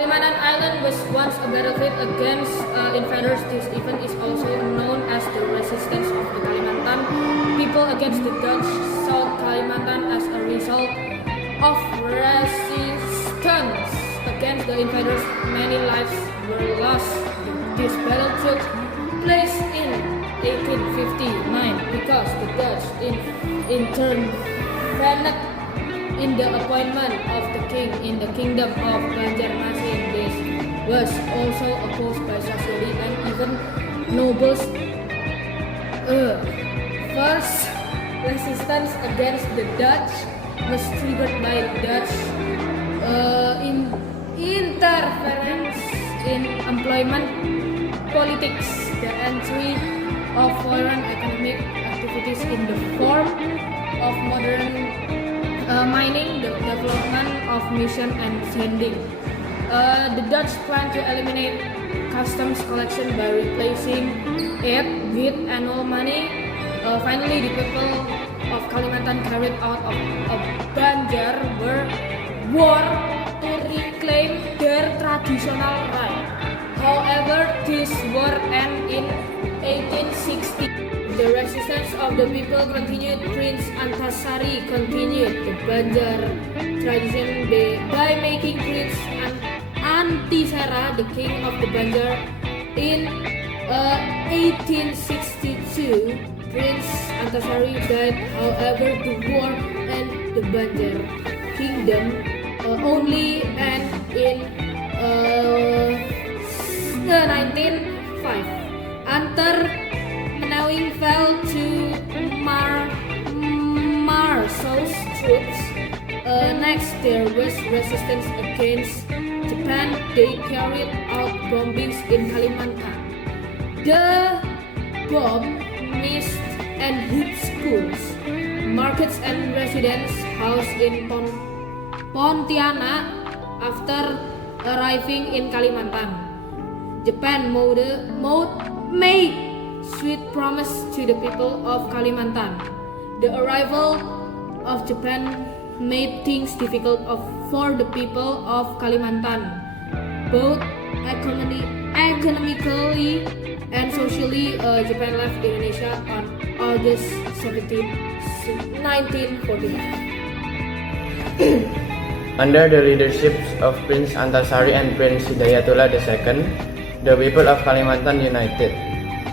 Kalimantan Island was once a battlefield against invaders. This event is also known as the resistance of the Kalimantan people against the Dutch South Kalimantan. As a result of resistance against the invaders, many lives were lost. This battle took place in 1859 because the Dutch intervened in the appointment of the king in the kingdom of Banjarmasin. This was also opposed by Sassoli and even nobles. First resistance against the Dutch was triggered by Dutch interference in employment politics, the entry of foreign economic activities in the form of modern mining, the development of mission and sending. The Dutch plan to eliminate customs collection by replacing it with annual money. Finally, the people of Kalimantan carried out a Banjar war to reclaim their traditional right. However, this war ended in 1860. The resistance of the people continued. Prince Antasari continued the Banjar tradition by making Prince Antisara the king of the Banjar. In 1862, Prince Antasari died. However, the war and the Banjar kingdom only ended in 1905. Knowing fell to Marshall's troops. Next, there was resistance against Japan. They carried out bombings in Kalimantan. The bomb missed and hit schools, markets, and residence houses in Pontianak. After arriving in Kalimantan, Japan made sweet promise to the people of Kalimantan. The arrival of Japan made things difficult for the people of Kalimantan, both economically and socially. Japan left Indonesia on August 17, 1949. Under the leadership of Prince Antasari and Prince Hidayatullah II, the people of Kalimantan united.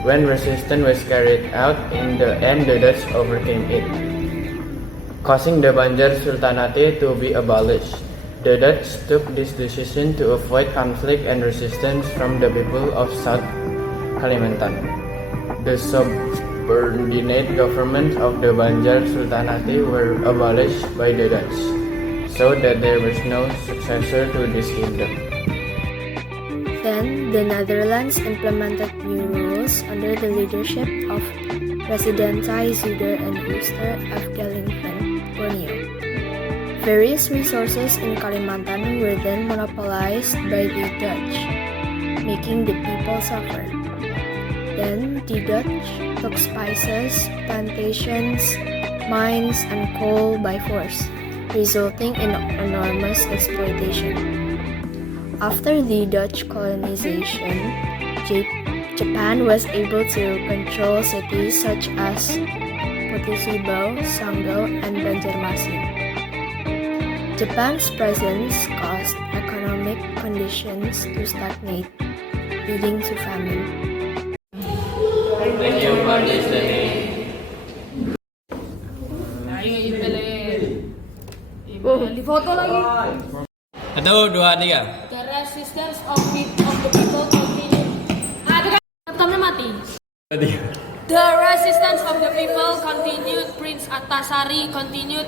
When resistance was carried out, in the end the Dutch overcame it, causing the Banjar Sultanate to be abolished. The Dutch took this decision to avoid conflict and resistance from the people of South Kalimantan. The subordinate government of the Banjar Sultanate were abolished by the Dutch, so that there was no successor to this kingdom. Then, the Netherlands implemented new rules under the leadership of President Isidore and Worcester of Gallington, Borneo. Various resources in Kalimantan were then monopolized by the Dutch, making the people suffer. Then, the Dutch took spices, plantations, mines, and coal by force, resulting in enormous exploitation. After the Dutch colonization, Japan was able to control cities such as Potisibau, Sanggau, and Banjarmasin. Japan's presence caused economic conditions to stagnate, leading to famine. Thank you for listening. Di foto lagi. 1, 2, 3. The resistance of the people continued. Laptopnya mati. The resistance of the people continued. Prince Antasari continued